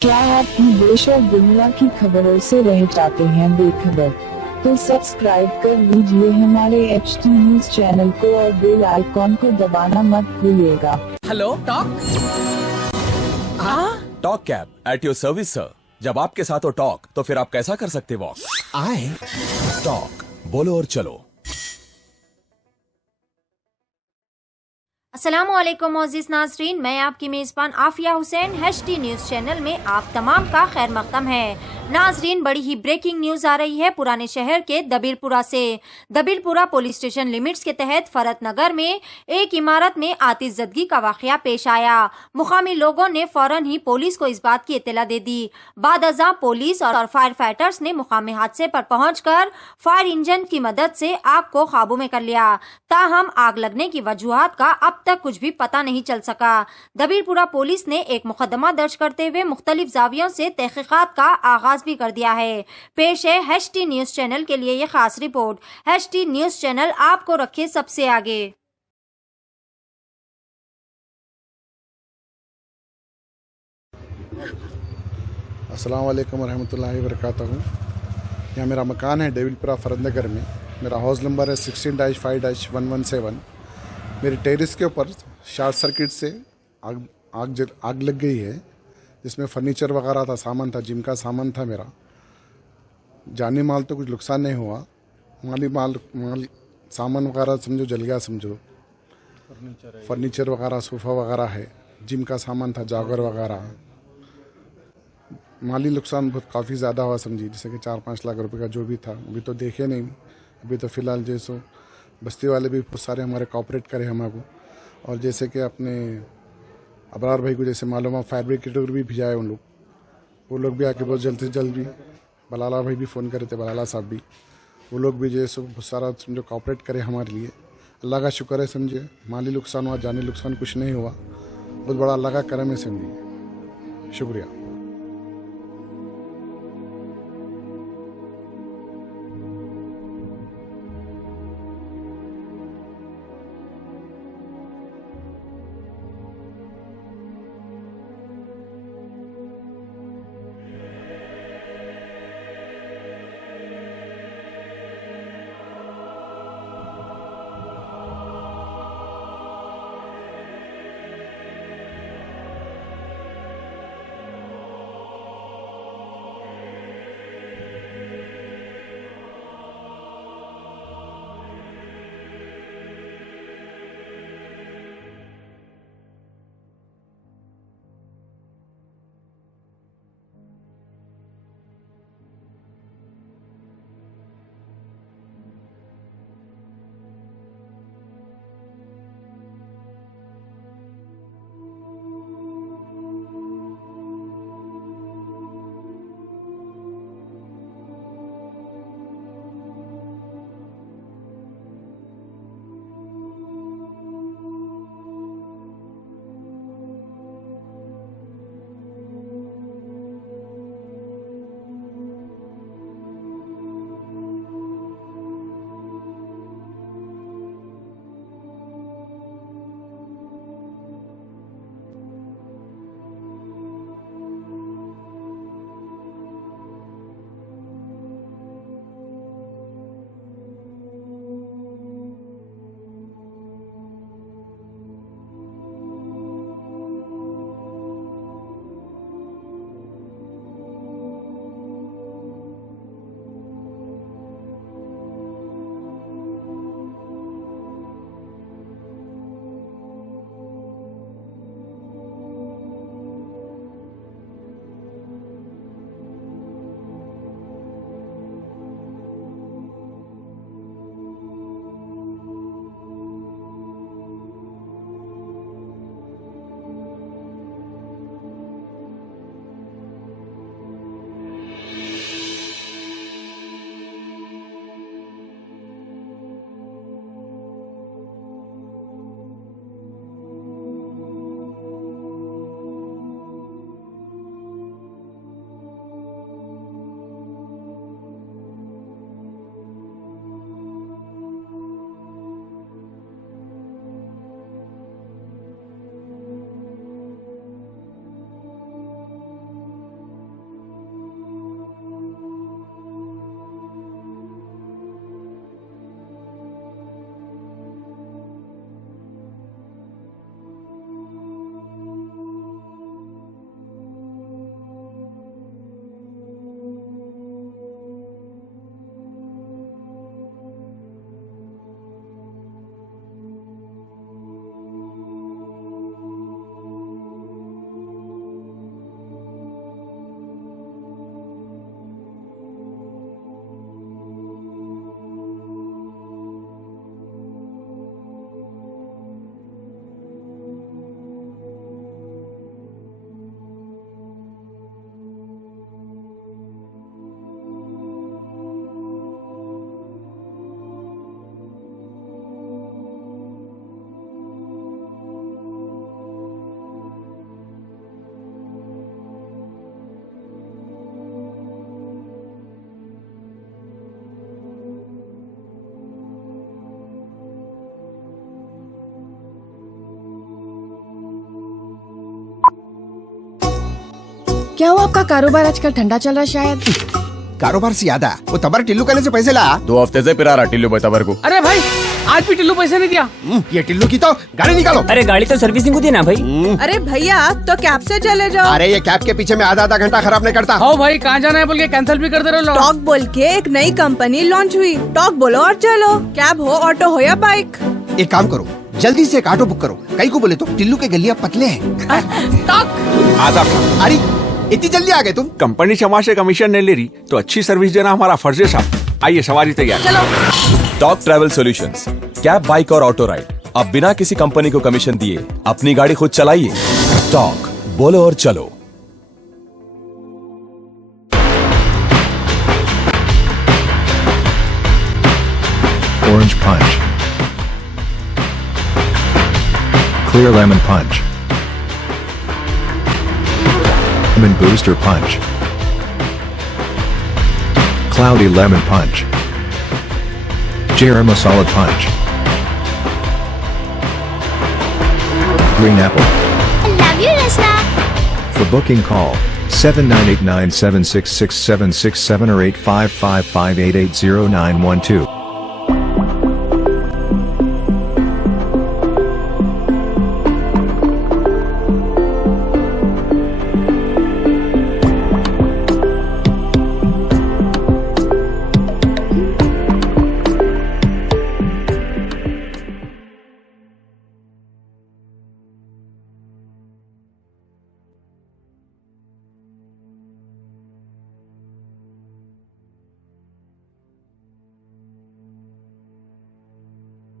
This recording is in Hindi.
क्या आप देश और दुनिया की खबरों से रह जाते हैं बेखबर? तो सब्सक्राइब कर लीजिए हमारे HT न्यूज चैनल को और बेल आइकॉन को दबाना मत भूलिएगा। Hello talk. Talk cab at your service sir. जब आपके साथ हो टॉक तो फिर आप कैसा कर सकते वॉक? आए टॉक बोलो और चलो। अस्सलामुअलैकुम मोअज़्ज़िज़ नाज़रीन, मैं आपकी मेज़बान Afiya Hussain HT news channel में आप तमाम का खैर मक़दम है। नाज़रीन, बड़ी ही ब्रेकिंग न्यूज़ आ रही है पुराने शहर के दबीरपुरा से। दबीरपुरा पुलिस स्टेशन लिमिट्स के तहत फरहत नगर में एक इमारत में आतिशज़दगी का वाक़या पेश आया। मुकामी लोगों ने फौरन ही पुलिस को इस बात की इत्तला दे दी। बाद अज़ां पुलिस और फायर फाइटर्स ने मुकामी हादसे पर पहुंचकर फायर इंजन की मदद से आग को काबू में कर लिया। ताहम आग लगने की वजूहात का अब तक कुछ भी पता नहीं चल सका। दबीरपुरा पुलिस ने एक मुकदमा दर्ज करते हुए मुख्तलिफ जावियों से तहकीकात का आगाज भी कर दिया है। पेश है HT न्यूज चैनल के लिए ये खास रिपोर्ट। HT न्यूज चैनल आपको रखे सबसे आगे। अस्सलाम वालेकुम रहमतुल्लाहि वबरकातुहू। यहाँ मेरा मकान है डेविलपुरा फरहत नगर में। मेरा हाउस नंबर है 16-5-117। मेरे टेरेस के ऊपर शॉर्ट सर्किट से आग लग गई है, जिसमें फर्नीचर वगैरह था, सामान था, जिम का सामान था मेरा। जानी माल तो कुछ नुकसान नहीं हुआ, माली माल सामान वगैरह समझो जल गया, समझो फर्नीचर वगैरह, सोफ़ा वगैरह है, जिम का सामान था, जागर वगैरह। माली नुकसान बहुत काफ़ी ज़्यादा हुआ, समझिए जैसे कि 4-5 लाख रुपए का जो भी था। अभी तो देखे नहीं, अभी तो फ़िलहाल जैसो बस्ती वाले भी बहुत सारे हमारे कॉपरेट करे हमारे। और जैसे कि अपने अबरार भाई को जैसे मालूम है, फायर ब्रिगेड भी भिजाए उन लोग, वो लोग भी आके बहुत जल्द से जल्द भी, बलाला भाई भी फ़ोन करे थे, बलाला साहब भी, वो लोग भी जैसे बहुत सारा समझो कॉपरेट करे हमारे लिए। अल्लाह का शुक्र है, समझे माली नुकसान हुआ, जानी नुकसान कुछ नहीं हुआ, बहुत बड़ा अल्लाह का करम है, समझिए। शुक्रिया। क्या हुआ, आपका कारोबार आजकल ठंडा चल रहा है शायद? कारोबार से याद आया, वो तबर टिल्लू कहने से पैसे ला। 2 हफ्ते से पिरा रहा टिल्लू तबर को। अरे भाई आज भी टिल्लू पैसे नहीं दिया। ये टिल्लू की तो गाड़ी निकालो। अरे गाड़ी तो सर्विसिंग को दी ना भाई। अरे भैया तो कैब से चले जाओ। अरे ये कैब के पीछे मैं आधा घंटा खराब नहीं करता। हाँ भाई कहाँ जाना है बोल के कैंसिल भी कर दे रहे हो। टॉक बोल के एक नई कंपनी लॉन्च हुई। टॉक बोलो और चलो, कैब हो, ऑटो हो या बाइक। एक काम करो, जल्दी से एक ऑटो बुक करो। कई को बोले तो टिल्लू के गलियां पतले हैं। आधा अरे इतनी जल्दी आ गए तुम? कंपनी क्षमा से कमीशन नहीं ले रही तो अच्छी सर्विस देना हमारा फर्ज है साहब। आइए सवारी तैयार। चलो। Talk travel solutions, cab, bike और ऑटो राइड, अब बिना किसी कंपनी को कमीशन दिए अपनी गाड़ी खुद चलाइए। टॉक, बोलो और चलो। Orange Punch, Clear Lemon Punch, Lemon Booster Punch, Cloudy Lemon Punch, Garam Masala Punch, Green Apple. Love you, Rasna. For booking call 7989766767 or 85558800912.